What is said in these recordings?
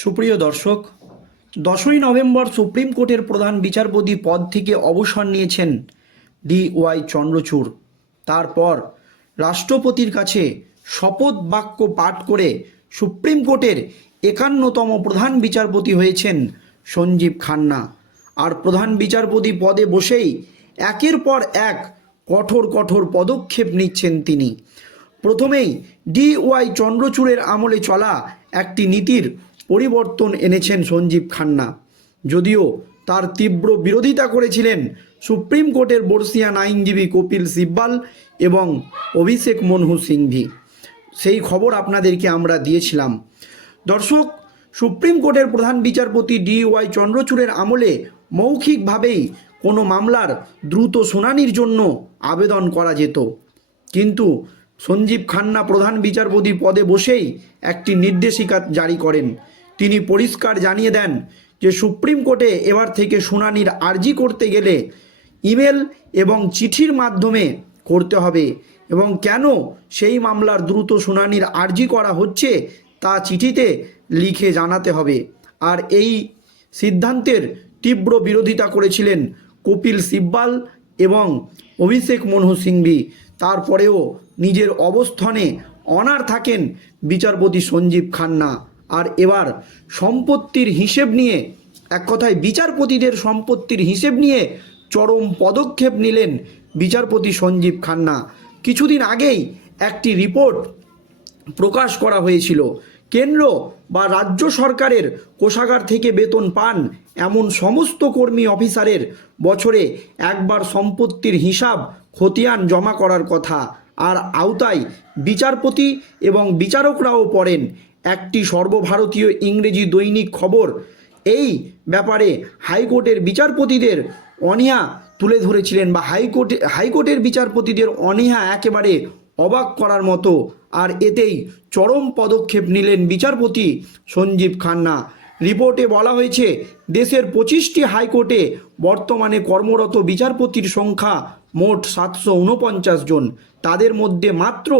সুপ্রিয় দর্শক, দশই নভেম্বর সুপ্রিম কোর্টের প্রধান বিচারপতি পদ থেকে অবসর নিয়েছেন ডি ওয়াই চন্দ্রচূড়। তারপর রাষ্ট্রপতির কাছে শপথ বাক্য পাঠ করে সুপ্রিম কোর্টের একান্নতম প্রধান বিচারপতি হয়েছেন সঞ্জীব খান্না। আর প্রধান বিচারপতি পদে বসেই একের পর এক কঠোর কঠোর পদক্ষেপ নিচ্ছেন তিনি। প্রথমেই ডি ওয়াই চন্দ্রচূড়ের আমলে চলা একটি নীতির পরিবর্তন এনেছেন সঞ্জীব খান্না। যদিও তার তীব্র বিরোধিতা করেছিলেন সুপ্রিম কোর্টের বর্ষিয়ান আইনজীবী কপিল সিব্বাল এবং অভিষেক মনহু সিংভি। সেই খবর আপনাদেরকে আমরা দিয়েছিলাম। দর্শক, সুপ্রিম কোর্টের প্রধান বিচারপতি ডি ওয়াই চন্দ্রচূড়ের আমলে মৌখিকভাবেই কোনো মামলার দ্রুত শুনানির জন্য আবেদন করা যেত। কিন্তু সঞ্জীব খান্না প্রধান বিচারপতি পদে বসেই একটি নির্দেশিকা জারি করেন। তিনি পরিষ্কার জানিয়ে দেন যে সুপ্রিম কোর্টে এবার থেকে শুনানির আর্জি করতে গেলে ইমেল এবং চিঠির মাধ্যমে করতে হবে। এবং কেন সেই মামলার দ্রুত শুনানির আর্জি করা হচ্ছে তা চিঠিতে লিখে জানাতে হবে। আর এই সিদ্ধান্তের তীব্র বিরোধিতা করেছিলেন কপিল সিব্বাল এবং অভিষেক মনহু সিংভি। তারপরেও নিজের অবস্থানে অনার থাকেন বিচারপতি সঞ্জীব খান্না। আর এবার সম্পত্তির হিসেব নিয়ে, এক কথায় বিচারপতিদের সম্পত্তির হিসেব নিয়ে চরম পদক্ষেপ নিলেন বিচারপতি সঞ্জীব খান্না। কিছুদিন আগেই একটি রিপোর্ট প্রকাশ করা হয়েছিল। কেন্দ্র বা রাজ্য সরকারের কোষাগার থেকে বেতন পান এমন সমস্ত কর্মী অফিসারের বছরে একবার সম্পত্তির হিসাব খতিয়ান জমা করার কথা। আর আওতায় বিচারপতি এবং বিচারকরাও পড়েন একটি সর্বভারতীয় ইংরেজি দৈনিক খবর। এই ব্যাপারে হাইকোর্টের বিচারপতিদের অনীহা তুলে ধরেছিলেন বা হাইকোর্টে, হাইকোর্টের বিচারপতিদের অনীহা একেবারে অবাক করার মতো। আর এতেই চরম পদক্ষেপ নিলেন বিচারপতি সঞ্জীব খান্না। রিপোর্টে বলা হয়েছে, দেশের পঁচিশটি হাইকোর্টে বর্তমানে কর্মরত বিচারপতির সংখ্যা মোট সাতশো উনপঞ্চাশ জন। তাদের মধ্যে মাত্র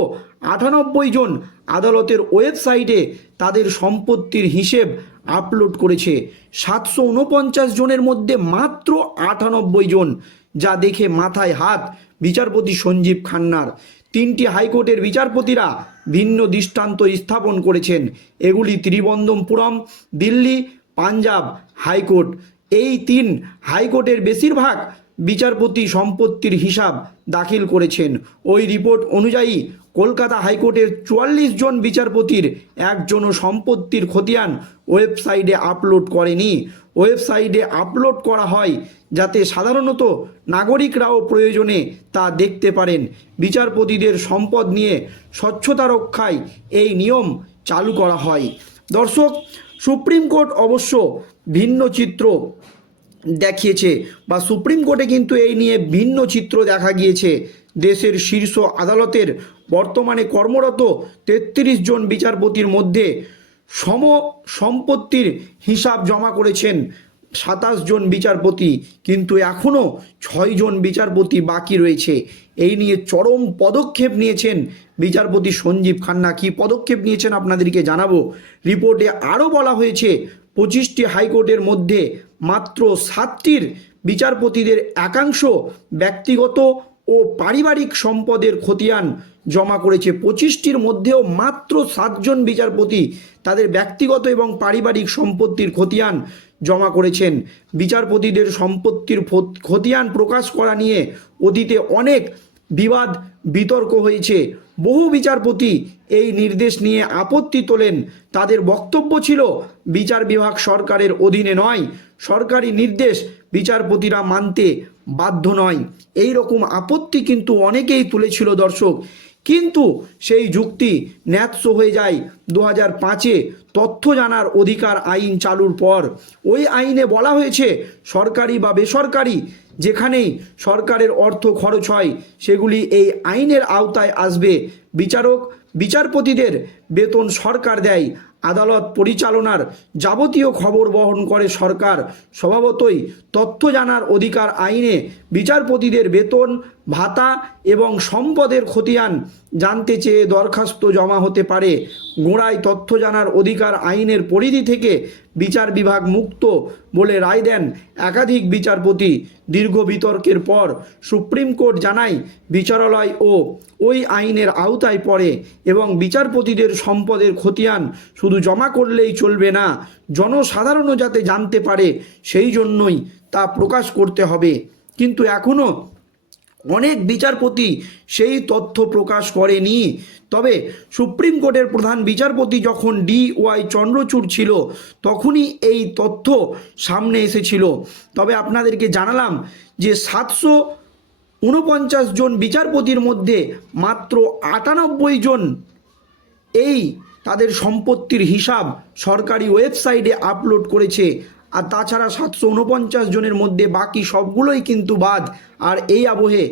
আটানব্বই জন আদালতের ওয়েবসাইটে তাদের সম্পত্তির হিসেব আপলোড করেছে। সাতশো উনপঞ্চাশ জনের মধ্যে মাত্র আটানব্বই জন, যা দেখে মাথায় হাত বিচারপতি সঞ্জীব খান্নার। তিনটি হাইকোর্টের বিচারপতিরা ভিন্ন দৃষ্টান্ত স্থাপন করেছেন। এগুলি ত্রিবন্দমপুরম, দিল্লি, পাঞ্জাব হাইকোর্ট। এই তিন হাইকোর্টের বেশিরভাগ বিচারপতি সম্পত্তির হিসাব দাখিল করেছেন। ওই রিপোর্ট অনুযায়ী কলকাতা হাইকোর্টের চুয়াল্লিশ জন বিচারপতির একজনও সম্পত্তির খতিয়ান ওয়েবসাইটে আপলোড করেনি। ওয়েবসাইটে আপলোড করা হয় যাতে সাধারণত নাগরিকরাও প্রয়োজনে তা দেখতে পারেন। বিচারপতিদের সম্পদ নিয়ে স্বচ্ছতা রক্ষায় এই নিয়ম চালু করা হয়। দর্শক, সুপ্রিম কোর্ট অবশ্য ভিন্ন চিত্র। দেখিয়েছে বা সুপ্রিম কোর্টে কিন্তু এই নিয়ে ভিন্ন চিত্র দেখা গিয়েছে। দেশের শীর্ষ আদালতের বর্তমানে কর্মরত তেত্রিশ জন বিচারপতির মধ্যে সম সম্পত্তির হিসাব জমা করেছেন সাতাশ জন বিচারপতি, কিন্তু এখনও ছয়জন বিচারপতি বাকি রয়েছে। এই নিয়ে চরম পদক্ষেপ নিয়েছেন বিচারপতি সঞ্জীব খান্না। কী পদক্ষেপ নিয়েছেন আপনাদেরকে জানাব। রিপোর্টে আরও বলা হয়েছে, পঁচিশটি হাইকোর্টের মধ্যে মাত্র সাতটির বিচারপতিদের একাংশ ব্যক্তিগত ও পারিবারিক সম্পদের খতিয়ান জমা করেছে। পঁচিশটির মধ্যেও মাত্র সাতজন বিচারপতি তাদের ব্যক্তিগত এবং পারিবারিক সম্পত্তির খতিয়ান জমা করেছেন। বিচারপতিদের সম্পত্তির খতিয়ান প্রকাশ করা নিয়ে অতীতে অনেক বিবাদ বিতর্ক হয়েছে। বহু বিচারপতি এই নির্দেশ নিয়ে আপত্তি তোলেন। তাদের বক্তব্য ছিল, বিচার বিভাগ সরকারের অধীনে নয়, সরকারি নির্দেশ বিচারপতিরা মানতে বাধ্য নয়। এই রকম আপত্তি কিন্তু অনেকেই তুলেছিল দর্শক। কিন্তু সেই যুক্তি ন্যায্য হয়ে যায়। দু হাজার পাঁচে তথ্য জানার অধিকার আইন চালুর পর। ওই আইনে বলা হয়েছে, সরকারি বা বেসরকারি যেখানেই সরকারের অর্থ খরচ হয়, সেগুলি এই আইনের আওতায় আসবে। বিচারক, বিচারপতিদের বেতন সরকার দেয়। আদালত পরিচালনার যাবতীয় খবর বহন করে সরকার। স্বভাবতই তথ্য জানার অধিকার আইনে বিচারপতিদের বেতন, ভাতা এবং সম্পদের খতিয়ান জানতে চেয়ে দরখাস্ত জমা হতে পারে। গোড়ায় তথ্য জানার অধিকার আইনের পরিধি থেকে বিচার বিভাগ মুক্ত বলে রায় দেন একাধিক বিচারপতি। দীর্ঘ বিতর্কের পর সুপ্রিম কোর্ট জানায়, বিচারালয় ও ওই আইনের আওতায় পড়ে এবং বিচারপতিদের সম্পদের খতিয়ান শুধু জমা করলেই চলবে না, জনসাধারণও যাতে জানতে পারে, সেই জন্যই তা প্রকাশ করতে হবে। কিন্তু এখনও অনেক বিচারপতি সেই তথ্য প্রকাশ করেনি। তবে সুপ্রিম কোর্টের প্রধান বিচারপতি যখন ডি ওয়াই চন্দ্রচূড় ছিল, তখনই এই তথ্য সামনে এসেছিল। তবে আপনাদেরকে জানালাম যে সাতশো উনপঞ্চাশ জন বিচারপতির মধ্যে মাত্র আটানব্বই জন এই তাদের সম্পত্তির হিসাব সরকারি ওয়েবসাইটে আপলোড করেছে। আর তাছাড়া সাতশো উনপঞ্চাশ জনের মধ্যে বাকি সবগুলোই কিন্তু বাদ। আর এই আবহে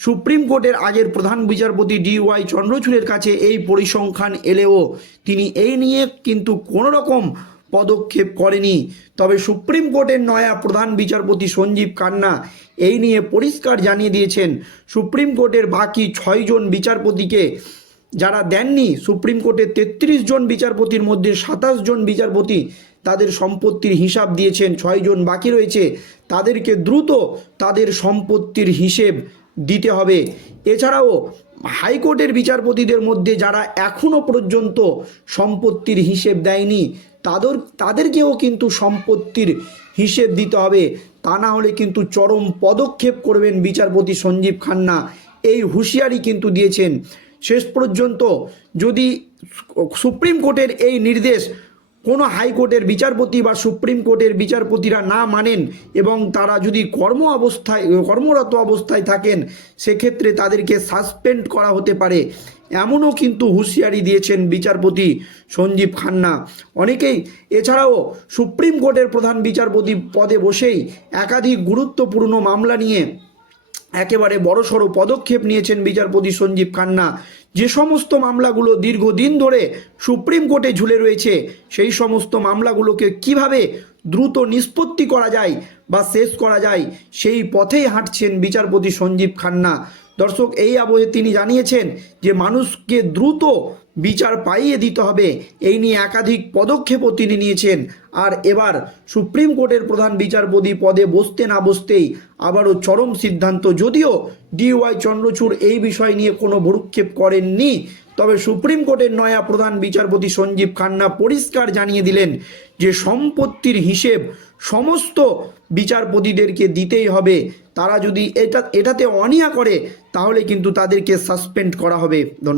সুপ্রিম কোর্টের আগের প্রধান বিচারপতি ডি ওয়াই চন্দ্রচূড়ের কাছে এই পরিসংখ্যান এলেও তিনি এই নিয়ে কিন্তু কোনো রকম পদক্ষেপ করেনি। তবে সুপ্রিম কোর্টের নয়া প্রধান বিচারপতি সঞ্জীব কান্না এই নিয়ে পরিষ্কার জানিয়ে দিয়েছেন, সুপ্রিম কোর্টের বাকি ছয়জন বিচারপতিকে যারা দেননি, সুপ্রিম কোর্টের তেত্রিশ জন বিচারপতির মধ্যে সাতাশ জন বিচারপতি তাদের সম্পত্তির হিসাব দিয়েছেন ছয়জন বাকি রয়েছে, তাদেরকে দ্রুত তাদের সম্পত্তির হিসেব দিতে হবে। এছাড়াও, হাইকোর্টের বিচারপতিদের মধ্যে যারা এখনও পর্যন্ত সম্পত্তির হিসেব দেয়নি, তাদের, তাদেরকেও কিন্তু সম্পত্তির হিসেব দিতে হবে। তা না হলে কিন্তু চরম পদক্ষেপ করবেন বিচারপতি সঞ্জীব খান্না। এই হুঁশিয়ারি কিন্তু দিয়েছেন শেষ পর্যন্ত যদি সুপ্রিম কোর্টের এই নির্দেশ কোনো হাইকোর্টের বিচারপতি বা সুপ্রিম কোর্টের বিচারপতিরা না মানেন এবং তারা যদি কর্ম অবস্থায়, কর্মরত অবস্থায় থাকেন, সেক্ষেত্রে তাদেরকে সাসপেন্ড করা হতে পারে। এমনও কিন্তু হুঁশিয়ারি দিয়েছেন বিচারপতি সঞ্জীব খান্না। অনেকেই এছাড়াও সুপ্রিম কোর্টের প্রধান বিচারপতি পদে বসেই একাধিক গুরুত্বপূর্ণ মামলা নিয়ে একেবারে বড়সড় পদক্ষেপ নিয়েছেন বিচারপতি সঞ্জীব খান্না। যে সমস্ত মামলাগুলো দীর্ঘদিন ধরে সুপ্রিম কোর্টে ঝুলে রয়েছে, সেই সমস্ত মামলাগুলোকে কীভাবে দ্রুত নিষ্পত্তি করা যায় বা শেষ করা যায়, সেই পথেই হাঁটছেন বিচারপতি সঞ্জীব খান্না। দর্শক, এই আবহে তিনি জানিয়েছেন যে মানুষকে দ্রুত বিচার পাইয়ে দিতে হবে। এই নিয়ে একাধিক পদক্ষেপও তিনি নিয়েছেন। আর এবার সুপ্রিম কোর্টের প্রধান বিচারপতি পদে বসতে না বসতেই আবারও চরম সিদ্ধান্ত। যদিও ডিওয়াই চন্দ্রচূড় এই বিষয় নিয়ে কোনো ভরুক্ষেপ করেননি, তবে সুপ্রিম কোর্টের নয়া প্রধান বিচারপতি সঞ্জীব খান্না পরিষ্কার জানিয়ে দিলেন যে সম্পত্তির হিসেব সমস্ত বিচারপতিদেরকে দিতেই হবে। তারা যদি এটা, এটাতে অনিয়া করে, তাহলে কিন্তু তাদেরকে সাসপেন্ড করা হবে। ধন্যবাদ।